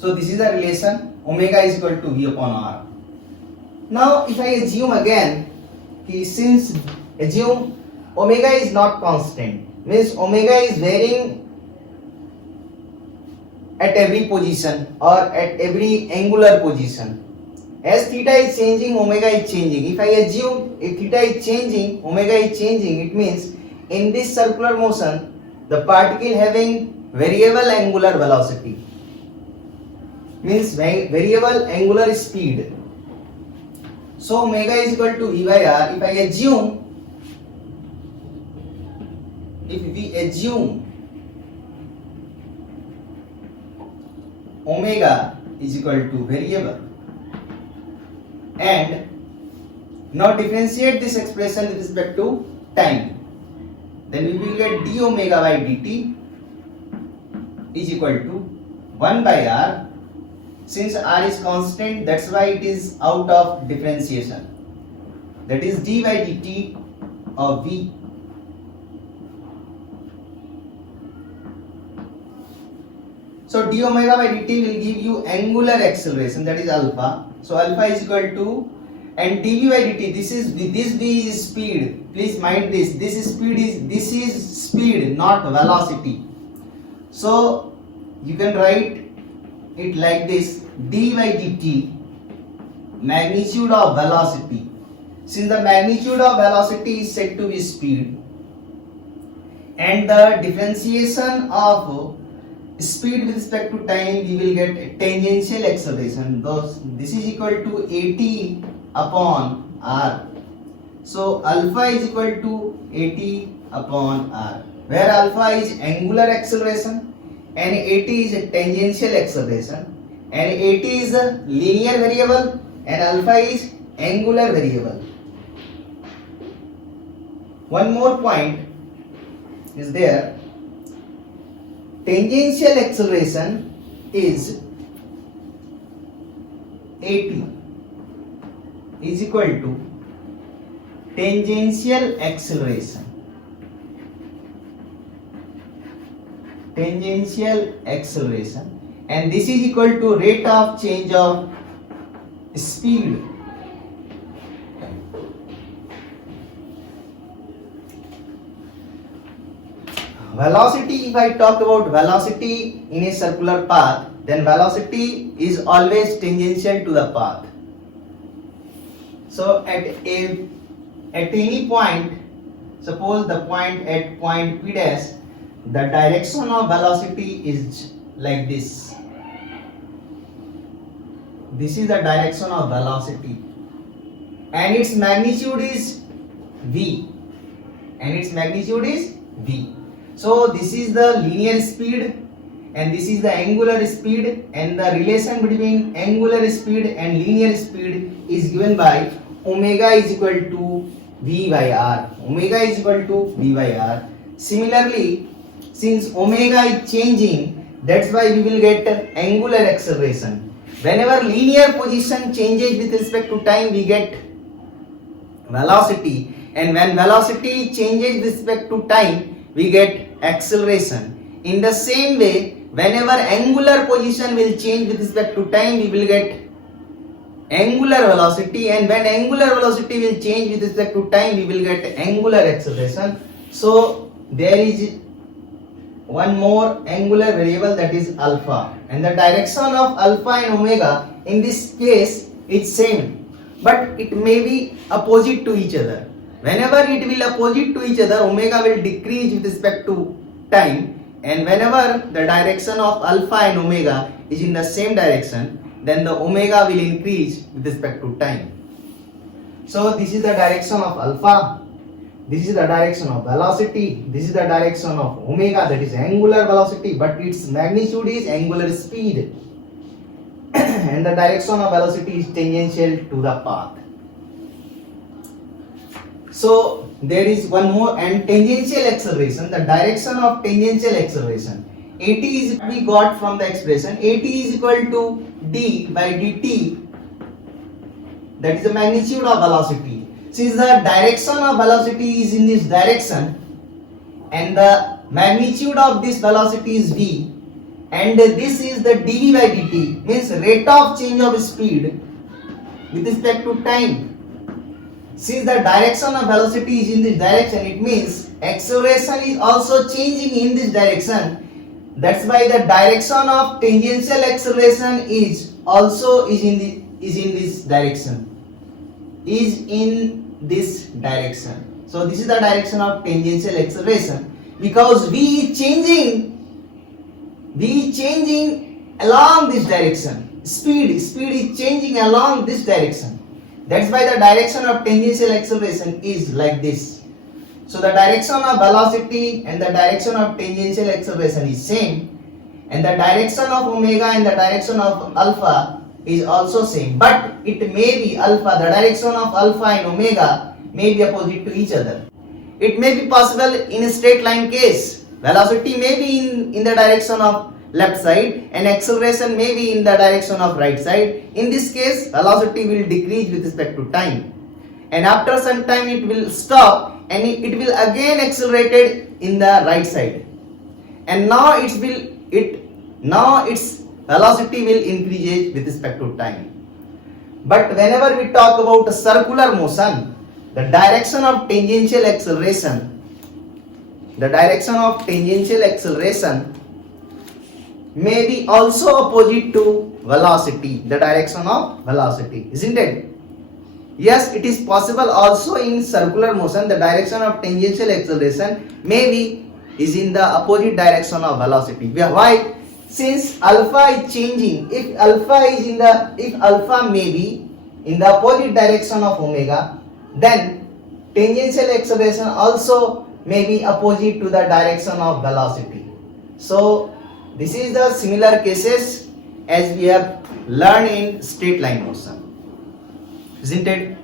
So this is the relation omega is equal to v upon r. Now if I assume again, since assume omega is not constant, means omega is varying at every position or at every angular position. As theta is changing, omega is changing. If I assume if theta is changing, omega is changing, it means in this circular motion, the particle having variable angular velocity, means variable angular speed. So omega is equal to v by r. If we assume omega is equal to variable, and now differentiate this expression with respect to time, then we will get d omega by dt is equal to 1 by r. Since r is constant, that's why it is out of differentiation. That is d by dt of v. So d omega by dt will give you angular acceleration, that is alpha. So alpha is equal to, and dv by dt, this v is speed. Please mind this. This is speed, not velocity. So you can write it like this: d by dt, magnitude of velocity. Since the magnitude of velocity is said to be speed, and the differentiation of speed with respect to time, we will get tangential acceleration. Thus this is equal to at upon r. So alpha is equal to at upon r, where alpha is angular acceleration and at is tangential acceleration, and at is a linear variable and alpha is angular variable. One more point is there. Tangential acceleration is at is equal to tangential acceleration. And this is equal to rate of change of speed. Velocity, if I talk about velocity in a circular path, then velocity is always tangential to the path. So at any point, suppose the point at point P dash, the direction of velocity is like this. This is the direction of velocity, and its magnitude is v. So this is the linear speed and this is the angular speed, and the relation between angular speed and linear speed is given by omega is equal to v by r. Similarly, since omega is changing, that's why we will get angular acceleration. Whenever linear position changes with respect to time, we get velocity, and when velocity changes with respect to time, we get acceleration. In the same way, whenever angular position will change with respect to time, we will get angular velocity, and when angular velocity will change with respect to time, we will get angular acceleration. So there is one more angular variable, that is alpha, and the direction of alpha and omega in this case is same, but it may be opposite to each other. Whenever it will opposite to each other, omega will decrease with respect to time, and whenever the direction of alpha and omega is in the same direction, then the omega will increase with respect to time. So this is the direction of alpha, this is the direction of velocity, this is the direction of omega, that is angular velocity, but its magnitude is angular speed and the direction of velocity is tangential to the path. So there is one more, and tangential acceleration, the direction of tangential acceleration, at is we got from the expression at is equal to d by dt, that is the magnitude of velocity. Since the direction of velocity is in this direction and the magnitude of this velocity is v, and this is the dv by dt, means rate of change of speed with respect to time. Since the direction of velocity is in this direction, it means acceleration is also changing in this direction. That's why the direction of tangential acceleration is also is in this direction. Is in this direction. So this is the direction of tangential acceleration, because we changing along this direction. Speed is changing along this direction. That's why the direction of tangential acceleration is like this. So the direction of velocity and the direction of tangential acceleration is same, and the direction of omega and the direction of alpha is also same. But it may be alpha, the direction of alpha and omega may be opposite to each other. It may be possible in a straight line case. Velocity may be in the direction of left side and acceleration may be in the direction of right side. In this case, velocity will decrease with respect to time, and after some time it will stop and it will again accelerated in the right side, and now its velocity will increase with respect to time. But whenever we talk about a circular motion, the direction of tangential acceleration may be also opposite to velocity, the direction of velocity, isn't it? Yes, it is possible also in circular motion the direction of tangential acceleration maybe is in the opposite direction of velocity. Why? Since alpha is changing, if alpha may be in the opposite direction of omega, then tangential acceleration also may be opposite to the direction of velocity. So this is the similar cases as we have learned in straight line motion, isn't it?